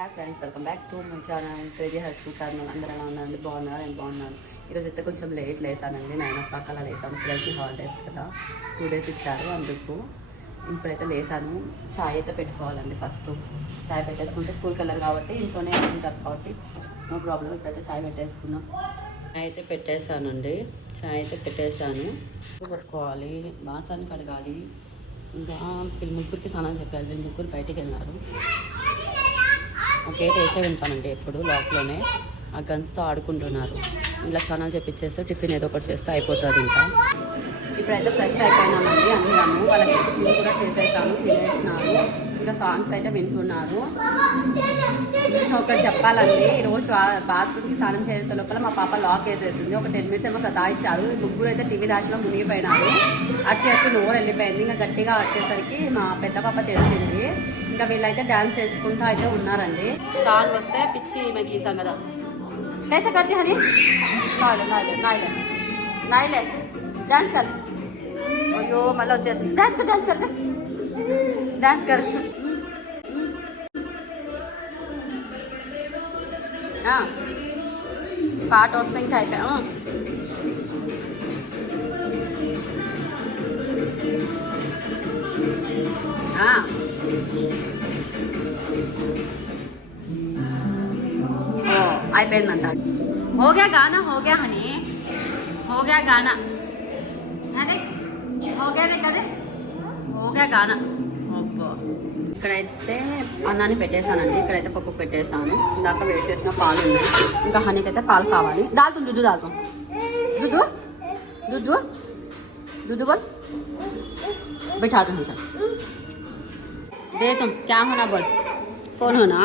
Hi friends welcome back to my channel crazy health channel అందరూ ఎలా ఉన్నారండి బాగున్నారా? నేను బాగున్నాను. ఈరోజు అయితే కొంచెం లేట్ లేసానండి. నైన్ ఓ క్లాక్ అలా లేసాను. పిల్లలకి హాలిడేస్ కదా. టూ డేస్ ఇచ్చారు అందుకు. ఇప్పుడైతే లేసాను. చాయ్ అయితే పెట్టుకోవాలండి ఫస్ట్ చాయ్ పెట్టేసుకుంటే స్కూల్కి వెళ్ళారు కాబట్టి ఇంట్లోనే ఉంటారు కాబట్టి నో ప్రాబ్లం ఇప్పుడైతే చాయ్ పెట్టేసుకుందాం. చాయ్ అయితే పెట్టేశానండి. చాయ్ అయితే పెట్టేశాను. పెట్టుకోవాలి బాసాన్ని కడగాలి. ఇంకా పిల్ల ముగ్గురికి స్నానం చెప్పాలి వీళ్ళు ముగ్గురు బయటికి వెళ్ళినారు గేట్ వేసే వింటానండి ఎప్పుడు లోపలనే. ఆ గన్స్తో ఆడుకుంటున్నారు. ఇలా స్నానాలు చెప్పించేస్తే టిఫిన్ ఏదో ఒకటి చేస్తే అయిపోతుంది ఇంకా. ఇప్పుడైతే ఫ్రెష్ అయిపోయినామండి అన్నాము. వాళ్ళకి టిఫిన్ కూడా చేసేసాము తినేసినారు ఇంకా సాంగ్స్ అయితే వింటున్నారు. ఒకటి చెప్పాలండి. ఈరోజు బాత్రూమ్కి స్నానం చేసే లోపల మా పాప లాక్ వేసేసింది. ఒక టెన్ మినిట్స్ ఏమో సతాయిచ్చారు ముగ్గురు అయితే టీవీ దాచిలో మునిగిపోయినారు. అడిచి చేసి నోరు వెళ్ళిపోయింది. ఇంకా గట్టిగా వచ్చేసరికి మా పెద్ద పాప తెలిసింది. ఇంకా వీళ్ళైతే డ్యాన్స్ చేసుకుంటూ అయితే ఉన్నారండి సాంగ్ వస్తే పిచ్చి ఈమెకి ఈ సంగద कैसे करती हनी నాయలే నాయలే నాయలే నాయలే డాన్స్ కర్ అయ్యో మళ్ళీ వచ్చేసింది డాన్స్ కర్ డాన్స్ కర్ డాన్స్ కర్ ఆ, పాట వస్తే ఇంకా అయిపోయా ఆ. ఆ. ఓ అయిపోయిందంట హోగా గానా హోగా హనీ హోగా గానా అదే హోగానే కదే హోగా గానా ఓప్పో ఇక్కడైతే అన్నాన్ని పెట్టేశానండి ఇక్కడైతే పప్పు పెట్టేశాను ఇందాక వేసేసిన పాలు ఉన్నాయి ఇంకా హనీకి అయితే పాలు కావాలి దాల్తుంది దుడ్డు దాల్తాం దుడ్డు దుడ్డు దుడ్డు బోల్ बैठा दो हम सर दे तुम क्या होना बोल फोन होना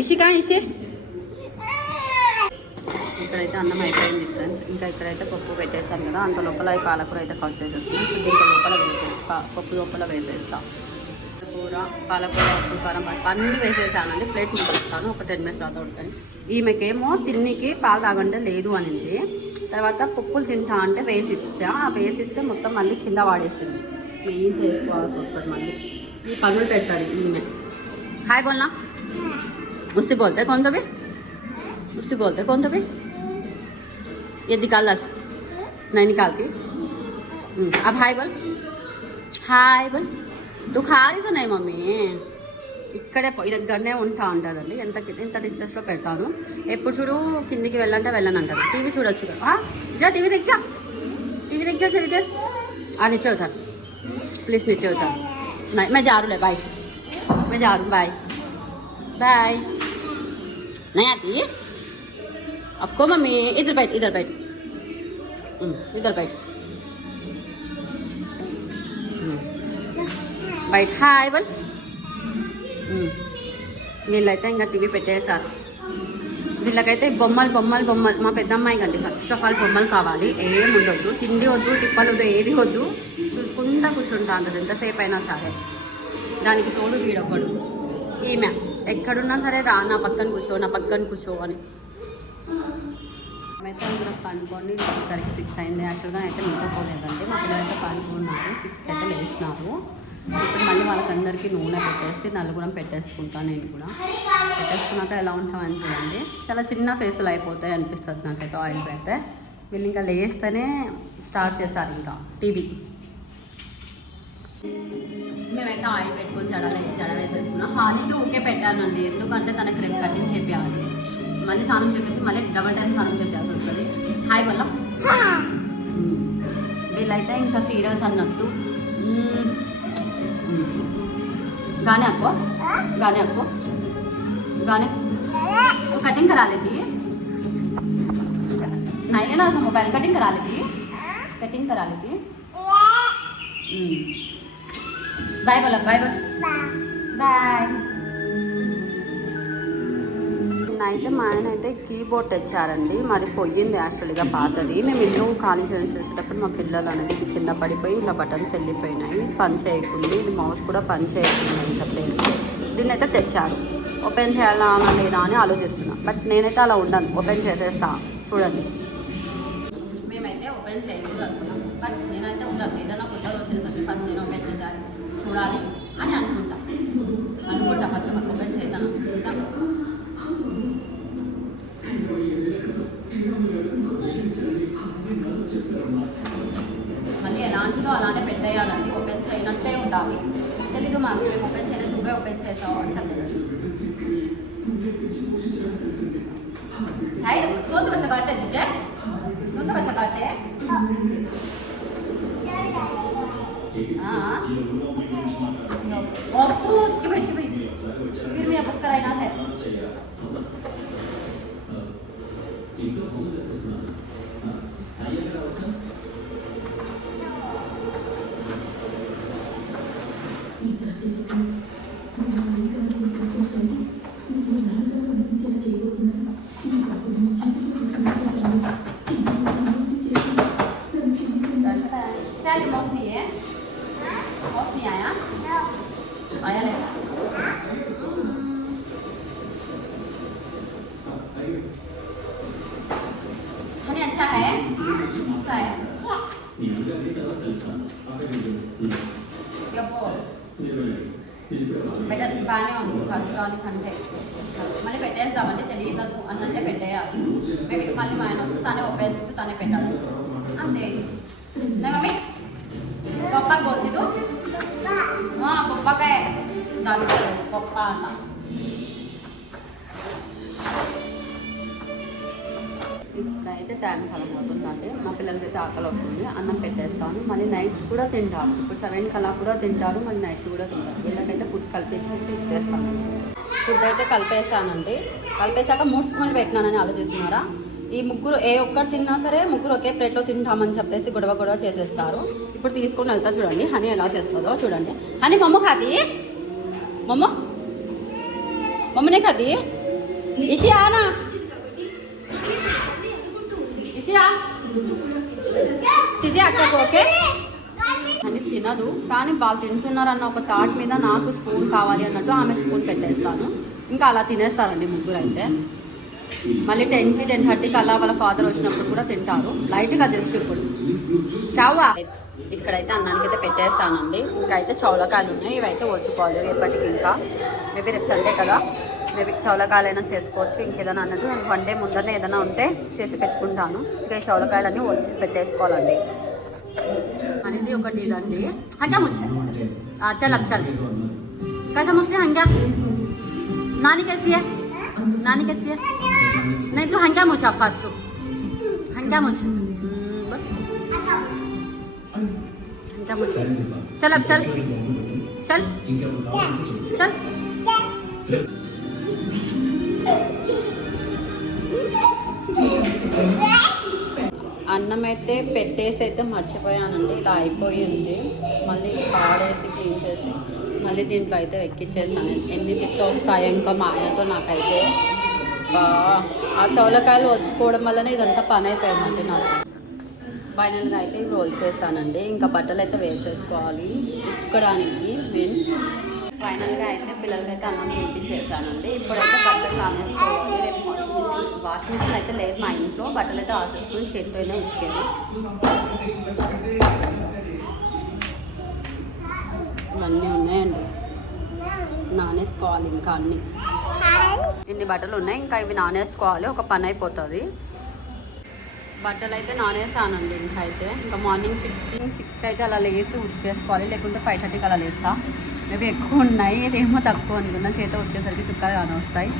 ఇసి కా ఇసి ఇక్కడైతే అన్నం అయిపోయింది ఫ్రెండ్స్ ఇంకా ఇక్కడైతే పప్పు పెట్టేసాను కదా అంత లోపల ఈ పాలకూర అయితే కట్ చేసేస్తున్నాను దీంట్లో లోపల వేసేసి పా- పప్పు లోపల వేసేస్తా కూర పాలకూర ఉప్పు కారం పసుపు అన్నీ వేసేసానండి ప్లేట్ ముగిస్తాను ఒక టెన్ మినిట్స్ తర్వాత ఉడకని ఈమెకేమో తిన్నికి పాలు తాగంటే లేదు అనింది తర్వాత పప్పులు తింటా అంటే వేసి ఇచ్చా ఆ వేసి ఇస్తే మొత్తం మళ్ళీ కింద వాడేసింది క్లీన్ చేసుకోవాల్సి వస్తుంది మళ్ళీ ఈ పనులు పెట్టాలి ఈమె హాయ్ బోల్నా उससे बोलते हैं कौन सा भी उससे बोलते हैं कौन सा भी ये निकाल ला नहीं निकालती हम्म, अब हाय बोल హాయ్ బోల్ నువ్వు ఖాళీ ఉన్నాయి మమ్మీ ఇక్కడే పోయి దగ్గరనే ఉంటా ఉంటుందండి ఎంత కి- ఎంత డిస్టెన్స్లో పెడతాను ఎప్పుడు చూడు కిందికి వెళ్ళంటే వెళ్ళను అంటారు టీవీ చూడొచ్చు కదా ఆ, జా టీవీ దిగ్జా టీవీ దిగ్జా చదివితే ఆ నిచ్చే అవుతారు ప్లీజ్ నిచ్చే అవుతారు नहीं मैं जा रहा हूँ बाय मैं जा అక్కో మమ్మీ ఇద్దరు బయట ఇద్దరు బయట ఇద్దరు బయట బయట హాయ్ వల్ వీళ్ళైతే ఇంకా టీవీ పెట్టేశారు వీళ్ళకైతే బొమ్మలు బొమ్మలు బొమ్మలు మా పెద్దమ్మాయి కండి ఫస్ట్ ఆఫ్ ఆల్ బొమ్మలు కావాలి ఏం ఉండొద్దు తిండి వద్దు టిప్పలు వద్దు ఏది వద్దు చూసుకుంటా కూర్చుంటా అందరు ఎంతసేపు అయినా సరే దానికి తోడు వీడొకడు ఈమె ఎక్కడున్నా సరే రా నా పక్కన కూర్చో నా పక్కన కూర్చో అని అయితే అందరూ పండుకోండి సరికి సిక్స్ అయింది. యాక్చువల్గా అయితే నిద్రపోలేదండి. మా పిల్లలైతే పండుకున్నారు సిక్స్కి అయితే లేచినారు. ఇప్పుడు మళ్ళీ వాళ్ళకందరికీ నూనె పెట్టేసి నలుగురం పెట్టేసుకుంటాను నేను కూడా. పెట్టేసుకున్నాక ఎలా ఉంటామని చూడండి. చాలా చిన్న ఫేసులు అయిపోతాయి అనిపిస్తుంది నాకైతే ఆయిల్ పెడితే వీళ్ళు ఇంకా లేస్తేనే స్టార్ట్ చేశారు ఇంకా. టీవీ మేమైతే ఆయిల్ పెట్టుకొని జడ జడ వేసేసుకున్నాం హాలీకి ఊకే పెట్టానండి ఎందుకంటే తనకి రేపు కటింగ్ చేపించాలి మళ్ళీ స్నానం చెప్పేసి మళ్ళీ డబల్ టైం స్నానం చెప్పాల్సి వస్తుంది హాయ్ వల్ల వీళ్ళైతే ఇంకా సీరియల్స్ అన్నట్టు మ్మ్. మ్మ్. గానే అక్కో గానే అక్కో గానే तू कटिंग करा लेती है नहीं है ना ऐसा मोबाइल कटिंग करा लेती है कटिंग करा लेती Bye బల bye బల అయితే మా ఆయన అయితే కీబోర్డ్ తెచ్చారండి. మరి పోయింది యాక్చువల్గా పాతది. మేము ఇల్లు ఖాళీ చేసేటప్పుడు మా పిల్లలు అనేది కింద పడిపోయి ఇలా బటన్స్ వెళ్ళిపోయినాయి. పని చేయకుంది ఇది మౌస్ కూడా పని చేయకుండా అని చెప్పేసి దీన్ని అయితే తెచ్చారు. ఓపెన్ చేయాలా లేదా అని ఆలోచిస్తున్నాను బట్ నేనైతే అలా ఉండను. ఓపెన్ చేసేస్తా. చూడండి. మేమైతే ఓపెన్ చేయకూడదు బట్ నేనంటే ఉండను. ఏదైనా కొత్తగా వచ్చేసరికి ఫస్ట్ నేను ఓపెన్ చేయాలి చూడాలి అని అనుకుంటా. అనుకుంటా ఫస్ట్ మనం ఓపెన్ చేద్దాం. మళ్ళీ ఎలాంటిదో అలానే పెట్టేయాలండి. ఓపెన్ చేయనట్టే ఉండాలి. తెలీదు మాకు. మేము ఓపెన్ చేయలేదు. నువ్వే ఓపెన్ చేసావు అంటే హైర్ ముందు బస్సు కట్టే ముందు బస్సు కట్టే कौन సాయం బెటర్ బాగానే ఉంది ఫస్ట్ టానిక్ అంటే మళ్ళీ పెట్టేస్తామంటే తెలియదు అన్నంటే పెట్టేయాలి. మేబీ మళ్ళీ మా ఆయన వస్తే తనే ఒప్పేసి తానే పెట్టాలి. అంతే. మమ్మీ? పప్ప గొంతుడు పప్పకాయ దాంట్లో పప్ప అన్నా. టైం చాలా అవుతుందండి మా పిల్లలకి అయితే ఆకలి అవుతుంది. అన్నం పెట్టేస్తాను. మళ్ళీ నైట్ కూడా తింటారు ఇప్పుడు సెవెన్ కలా కూడా తింటారు. మళ్ళీ నైట్ కూడా తింటారు. వీళ్ళకైతే ఫుడ్ కలిపేసి ఇచ్చేస్తాను. ఫుడ్ అయితే కలిపేసానండి. కలిపేసాక మూడు స్పూన్లు పెట్టినానని ఆలోచిస్తున్నారా? ఈ ముగ్గురు ఏ ఒక్కటి తిన్నా సరే ముగ్గురు ఒకే ప్లేట్లో తింటామని చెప్పేసి గొడవ గొడవ చేసేస్తారు. ఇప్పుడు తీసుకొని వెళ్తా చూడండి. హనీ ఎలా చేస్తుందో చూడండి. హనీ మమ్మ ఖాతి మమ్మ? మమ్మనే ఖాతి ఇషి ఆనా ఇషియా తిజే అక్కకు ఓకే అని తినదు కానీ వాళ్ళు తింటున్నారన్న ఒక థాట్ మీద నాకు స్పూన్ కావాలి అన్నట్టు ఆమెకు స్పూన్ పెట్టేస్తాను. ఇంకా అలా తినేస్తారండి ముగ్గురు అయితే మళ్ళీ టెన్కి టెన్ థర్టీకి అలా వాళ్ళ ఫాదర్ వచ్చినప్పుడు కూడా తింటారు. లైట్గా జస్ట్ ఇప్పుడు. చావా? ఇక్కడైతే అన్నానికి అయితే పెట్టేస్తానండి. ఇంకా అయితే చౌలకాయలు ఉన్నాయి. ఇవైతే వచ్చుకోవాలి రేపటికి ఇంకా. మేబీ రేపు సండే కదా. మేబీ చౌలకాయలైనా చేసుకోవచ్చు ఇంకేదైనా అన్నట్టు. నేను వన్ డే ముందరనే ఏదైనా ఉంటే చేసి పెట్టుకుంటాను. ఇంకా ఈ చౌలకాయలన్నీ వచ్చి పెట్టేసుకోవాలండి. అనేది ఒకటి ఇదండి. హంగా ముచ్చి. చల్ చల్. కదా ముచ్చి హంగా? నాని కేసి నేను హంగా ముచ్చా ఫస్ట్. హంగా ముచ్చు. చల్ చల్. చల్. చల్. Yeah. అన్నం అయితే పెట్టేసి అయితే మర్చిపోయానండి. ఇలా అయిపోయింది. మళ్ళీ పాడేసి క్లీన్ చేసి మళ్ళీ దీంట్లో అయితే ఎక్కిచ్చేసాను. ఎన్ని తిట్లు వస్తాయో ఇంకా మా ఆయనతో నాకైతే ఆ చౌలకాయలు వచ్చుకోవడం వల్లనే ఇదంతా పని అయిపోయిందండి నాకు. ఫైనల్గా అయితే ఇవి వచ్చేసానండి ఇంకా బట్టలు అయితే వేసేసుకోవాలి. ఉతుకడానికి మెయిన్ ఫైనల్గా అయితే పిల్లలకైతే అన్నం తినిపించేసానండి ఇప్పుడైతే బట్టలు ఆనేసుకోవాలి రేపు వాషింగ్ మిషన్ వాషింగ్ అయితే లేదు మా ఇంట్లో. బట్టలు అయితే ఆసేసుకుని చేతితోనే ఉతికేది ఇవన్నీ ఉన్నాయండి. నానేసుకోవాలి ఇంకా అన్నీ. ఇన్ని బట్టలు ఉన్నాయి. ఇంకా ఇవి నానేసుకోవాలి. ఒక పని అయిపోతుంది. బట్టలు అయితే నానేసానండి ఇంకా అయితే. ఇంకా మార్నింగ్ సిక్స్కి సిక్స్కి అయితే అలా లేసి ఉడికేసుకోవాలి. లేకుంటే ఫైవ్ థర్టీకి అలా లేస్తా. మేబీ ఎక్కువ ఉన్నాయి. ఇదేమో తక్కువ అనుకున్నా చేత ఉతికేసరికి చుక్కలు కానీ వస్తాయి.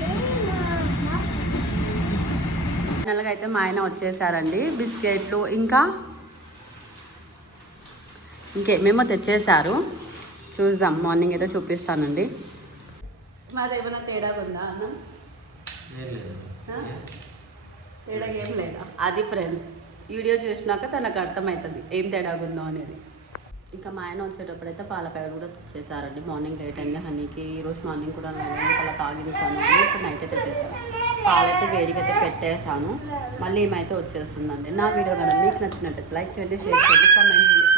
నెలగా అయితే మా ఆయన వచ్చేసారండి. బిస్కెట్లు ఇంకా ఇంకేమేమో తెచ్చేసారు చూద్దాం. మార్నింగ్ అయితే చూపిస్తానండి. మాది ఏమైనా తేడాగా ఉందా అన్న? తేడా ఏం లేదా? అది ఫ్రెండ్స్ వీడియో చూసినాక తనకు అర్థమవుతుంది. ఏం తేడాగా ఉందో అనేది. ఇంకా మా ఆయన వచ్చేటప్పుడు అయితే పాల ప్యాకెట్ కూడా చేశారండి మార్నింగ్ లేట్ అయింది హనీకి. ఈరోజు మార్నింగ్ కూడా అలా తాగిస్తాను ఇప్పుడు నైట్ అయితే చేశాను పాలైతే వేడికైతే అయితే పెట్టేసాను. మళ్ళీ ఏమైతే వచ్చేస్తుందండి. నా వీడియో కనుక మీకు నచ్చినట్టయితే లైక్ చేయండి షేర్ చేయండి కామెంట్ చేయండి.